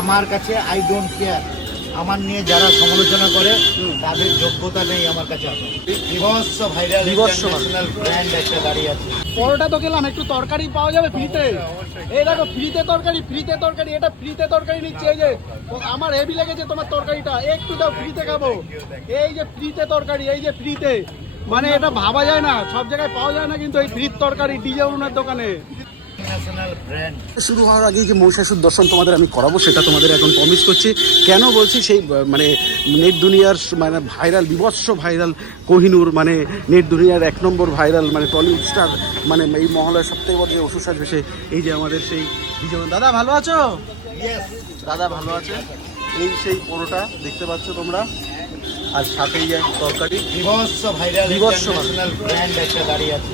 আমার কাছে I don't care, আমার নিয়ে যারা সমালোচনা করে তাদের যোগ্যতা নেই আমার কাছে। বিভৎস ভাইরাল ইন্টারন্যাশনাল ব্র্যান্ড একটা দাঁড়িয়ে আছে। পরোটা তো গেলাম, একটু তরকারি পাওয়া যাবে ফ্রিতে? এই দেখো ফ্রিতে তরকারি, এটা ফ্রিতে তরকারি নিচ্ছে। এই যে আমার হেভি লেগেছে তোমার তরকারিটা, একটু দাও, ফ্রিতে খাবো। এই যে ফ্রিতে তরকারি, এই যে ফ্রিতে, মানে এটা ভাবা যায় না, সব জায়গায় পাওয়া যায় না কিন্তু এই ফ্রির তরকারি ডিজে অরুণের দোকানে। শুরু হওয়ার আগেই যে মহিষাসুর দর্শন তোমাদের আমি করাবো সেটা তোমাদের এখন প্রমিস করছি। কেন বলছি, সেই মানে নেট দুনিয়ার মানে ভাইরাল, বিভৎস ভাইরাল কোহিনূর, মানে নেট দুনিয়ার 1 নম্বর ভাইরাল, মানে টলিউড স্টার, মানে এই মহলার সবথেকে বড় যে অসুসাজ ভেসে এই যে আমাদের সেই বিজয়। দাদা ভালো আছো? দাদা ভালো আছে। এই সেই পরোটা দেখতে পাচ্ছ তোমরা, আর সাথেই এক তরকারি। বিভৎস ভাইরাল ইন্টারন্যাশনাল ব্র্যান্ড একটা দাঁড়িয়ে আছে।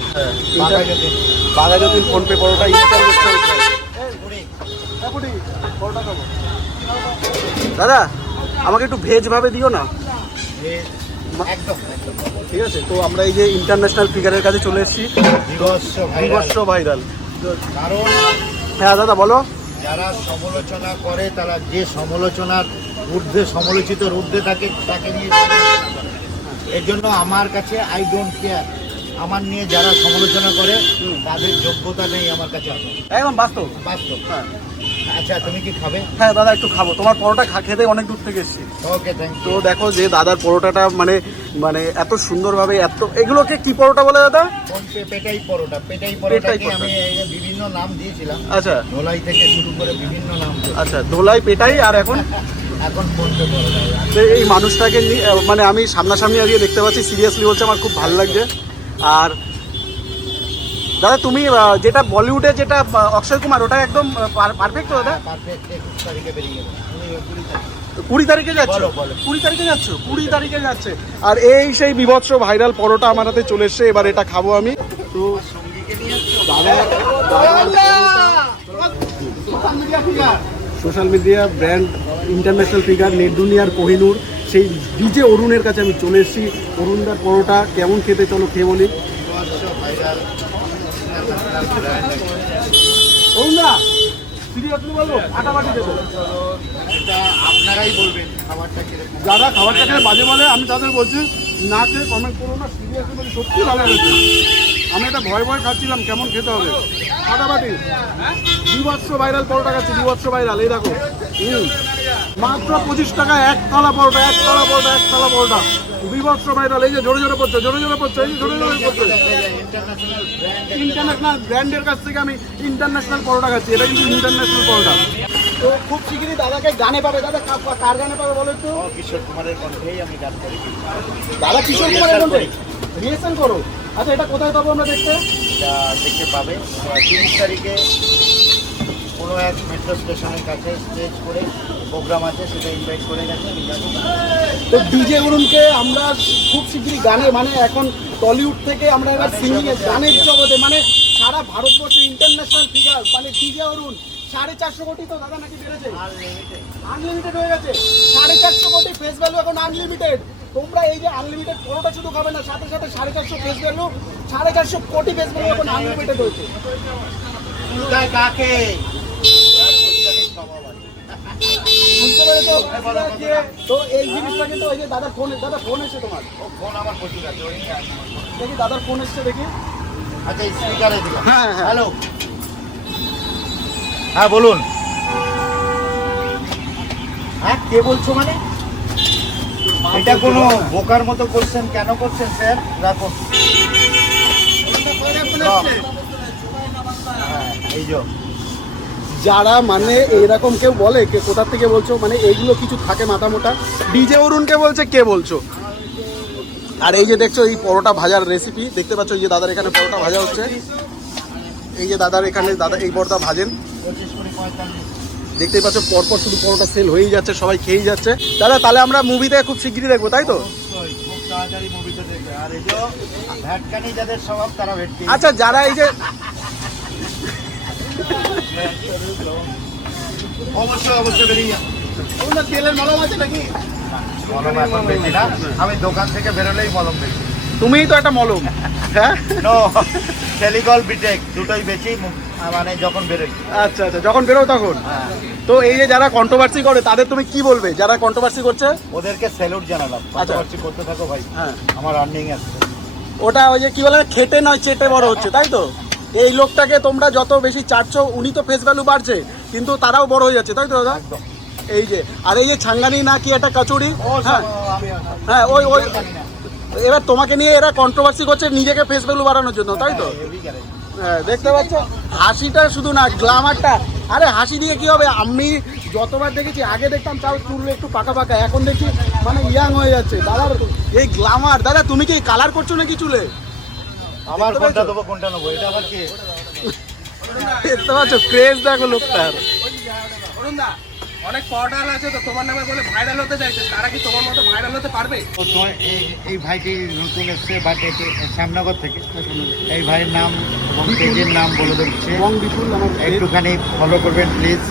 বাঘাযতীন ফোনপে পরোটা ইন্টারন্যাশনাল পরোটা খাবো। দাদা আমাকে একটু ভেজ ভাবে দিও না। একদম ঠিক আছে, তো আমরা এই যে ইন্টারন্যাশনাল ফিগারের কাছে চলে এসেছি। বিভৎস ভাইরাল। কারণ হ্যাঁ দাদা বলো। যারা সমালোচনা করে তারা যে সমালোচনার ঊর্ধ্বে, সমালোচিত ঊর্ধ্বে তাকে নিয়ে সমালোচনা করে। এর জন্য আমার কাছে আই ডোন্ট কেয়ার, আমার নিয়ে যারা সমালোচনা করে তাদের যোগ্যতা নেই আমার কাছে। একদম বাস্তব। হ্যাঁ। আচ্ছা তুমি কি খাবে? হ্যাঁ দাদা একটু খাবো, তোমার পরোটা খেতে অনেক দূর থেকে এসেছি। ওকে থ্যাংক তো ইউ। দেখো যে দাদার পরোটাটা মানে মানে এত সুন্দরভাবে, এত এগুলোকে কি পরোটা বলে দাদা? পেটাই পরোটাকে পরোটা। আমি বিভিন্ন নাম দিয়েছিলাম। আচ্ছা ধোলাই থেকে শুরু করে বিভিন্ন নাম। আচ্ছা, ধোলাই, পেটাই, আর এখন ফোনপে পরোটা। তো এই মানুষটাকে মানে আমি সামনাসামনি আজকে দেখতে পাচ্ছি, সিরিয়াসলি বলছে, আমার খুব ভালো লাগছে। আর দাদা তুমি যেটা বলিউডে যেটা অক্ষয় কুমার, ওটা একদম পারফেক্ট তো দাদা? পারফেক্ট। 21 তারিখে বেরিয়ে গেল। 20 তারিখে যাচ্ছ? বলো, বলো। 20 তারিখে যাচ্ছ? 20 তারিখে যাচ্ছে। আর এই সেই বিভৎস ভাইরাল পরোটা আমার হাতে চলে এসছে, এবার এটা খাবো আমি। তো social media brand international figure net দুনিয়ার কোহিনূর, সেই ডিজে অরুণের কাছে আমি চলে এসেছি। অরুণদার পরোটা কেমন খেতে, চলো খেয়ে বলি। অরুণদা সিরিয়াসলি বলবো, ফাটাফাটি দেবো। এটা আপনারাই বলবেন খাবারটা কিরকম। যারা খাবারটা খেয়ে বাজে বলে আমি তাদের বলছি না খেয়ে কমেন্ট করো না, সিরিয়াসলি বলি সত্যি ভালো লেগেছে। আমি এটা ভয় খাচ্ছিলাম কেমন খেতে হবে। ফাটাফাটি বিভৎস ভাইরাল পরোটা খাচ্ছি, বিভৎস ভাইরাল। এই দেখো মাত্র 25 টাকা এক থালা পরোটা, বিভৎস ভাইরাল। এই যে জোরে জোরে পড়ছে, এই যে জোরে পড়ছে। ইন্টারন্যাশনাল ব্র্যান্ডের কাছ থেকে আমি ইন্টারন্যাশনাল পরোটা খাচ্ছি, এটা কিন্তু ইন্টারন্যাশনাল পরোটা। তো খুব শিগগিরই দাদাকে গানে পাবে। দাদা কার গানে পাবে বলো একটু? কিশোর কুমারের কণ্ঠেই আমি গান করি। দাদা কিশোর কুমারের কণ্ঠে রিহার্সাল করো? আচ্ছা এটা কোথায় পাবো আমরা দেখতে? এটা দেখতে পাবে 30 তারিখে কোনো এক মেট্রো স্টেশনের কাছে স্টেজ করে প্রোগ্রাম আছে, সেটা ইনভাইট করে গেছে। তো ডিজে অরুণকে আমরা খুব শিগগিরই গানে, মানে এখন টলিউড থেকে আমরা এবার সিঙ্গিং এর গানের জগতে, মানে সারা ভারতবর্ষে ইন্টারন্যাশনাল ফিগার, মানে ডিজে অরুণ। 450 কোটি তো দাদা নাকি বেড়েছে? আনলিমিটেড হয়ে গেছে। 450 কোটি ফেস ভ্যালু এখন আনলিমিটেড। তোমরা এই যে আনলিমিটেড পরোটা শুধু খাবে না, সাথে সাথে 450 ফেস ভ্যালু, 450 কোটি ফেস ভ্যালু এখন আনলিমিটেড হয়েছে। কাকে বুঝতে পেরেছো? তো এই জিনিসটা কিন্তু ওই যে দাদার ফোন এসে তোমার ফোন আমার প্রচুর আছে, ওই নিয়ে আসি। দেখি দাদার ফোন এসছে দেখি। আচ্ছা স্পিকারে দিলাম। হ্যাঁ। হ্যালো, হ্যাঁ বলুন। হ্যাঁ কে বলছো? মানে এটা কোনো বোকার মতো করছেন, কেন করছেন স্যার? রাখো। হ্যাঁ এই যে যারা মানে এইরকম কেউ বলে, কে কোথা থেকে বলছো, মানে এইগুলো কিছু থাকে মাথা মোটা। ডিজে অরুণকে বলছে, কে বলছো? আর এই যে দেখছো এই পরোটা ভাজার রেসিপি দেখতে পাচ্ছ, এই যে দাদার এখানে পরোটা ভাজা হচ্ছে। এই যে দাদার এখানে দাদা এই পরোটা ভাজেন, 25-45 দেখতেই পাচ্ছ পরপর শুধু পরোটা সেল হয়েই যাচ্ছে, সবাই খেয়েই যাচ্ছে। দাদা তাহলে আমরা মুভিতে খুব শিগগিরই দেখবো, তাই তো? খুব তাড়াতাড়ি মুভিতে দেখবে। আর এই যে ভ্যাটকানি যাদের স্বভাব তারা ভেটকি। আচ্ছা যারা এই যে অবশ্যই বেরিয়ে যাবে। তেলের মলম আছে নাকি? মলম এখন বেশি না, আমি দোকান থেকে বেরোলেই মলম বেশি। তুমিই তো একটা মলম। হ্যাঁ নো, টেলিকল বিটেক দুটোই বেশি মানে যখন বেরোয়। আচ্ছা আচ্ছা, যখন বেরো তখন। হ্যাঁ, তো এই যে যারা কন্ট্রোভার্সি করে তাদের তুমি কি বলবে, যারা কন্ট্রোভার্সি করছে? ওদেরকে স্যালুট জানালাম, কন্ট্রোভার্সি করতে থাকো ভাই, হ্যাঁ, আমার আর্নিং আছে। ওটা ওই যে কি বলে, খেটে নয় চেটে বড় হচ্ছে, তাই তো? এই লোকটাকে তোমরা যত বেশি চাটছো, উনি তো ফেস ভ্যালু বাড়ছে কিন্তু তারাও বড় হয়ে যাচ্ছে, তাই তো দাদা? একদম। এই যে আর এই যে ছাঙ্গানি না কি একটা কচুরি, ও হ্যাঁ আমি হ্যাঁ, ওই ওই এবার তোমাকে নিয়ে এরা কন্ট্রোভার্সি করছে নিজেকে ফেস ভ্যালু বাড়ানোর জন্য, তাই তো? হ্যাঁ, দেখতে পাচ্ছ হাসিটা শুধু না, গ্ল্যামারটা। আরে হাসি দিয়ে কি হবে? আমি যতবার দেখেছি, আগে দেখতাম তাও চুল একটু পাকা পাকা, এখন দেখছি মানে ইয়াং হয়ে যাচ্ছে। দাদার এই গ্ল্যামার। দাদা তুমি কি কালার করছো নাকি চুলে? আমার দেখতে কোনটা পেয়েছো? দেবো কোনটা নেবো, এটা আবার কি? দেখতে পাচ্ছ ক্রেজ দেখো লোকটার। অনেক পর্টাল আছে তো তোমার নামে বলে ভাইরাল হতে চাইছে, তারা কি তোমার মতো ভাইরাল হতে পারবে? তো এই ভাইটি নতুন এসছে, বাট শ্যামনগর থেকে। এই ভাইয়ের নাম এবং পেজের নাম বলে দিচ্ছে, এবং বিপুল আমার একটুখানি ফলো করবেন প্লিজ।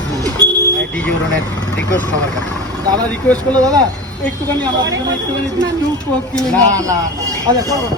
ডিজে উড়নের রিকোয়েস্ট সবার কাছে। দাদা রিকোয়েস্ট করলো, দাদা একটুখানি আমরা একটুখানি না না না আচ্ছা করবো না।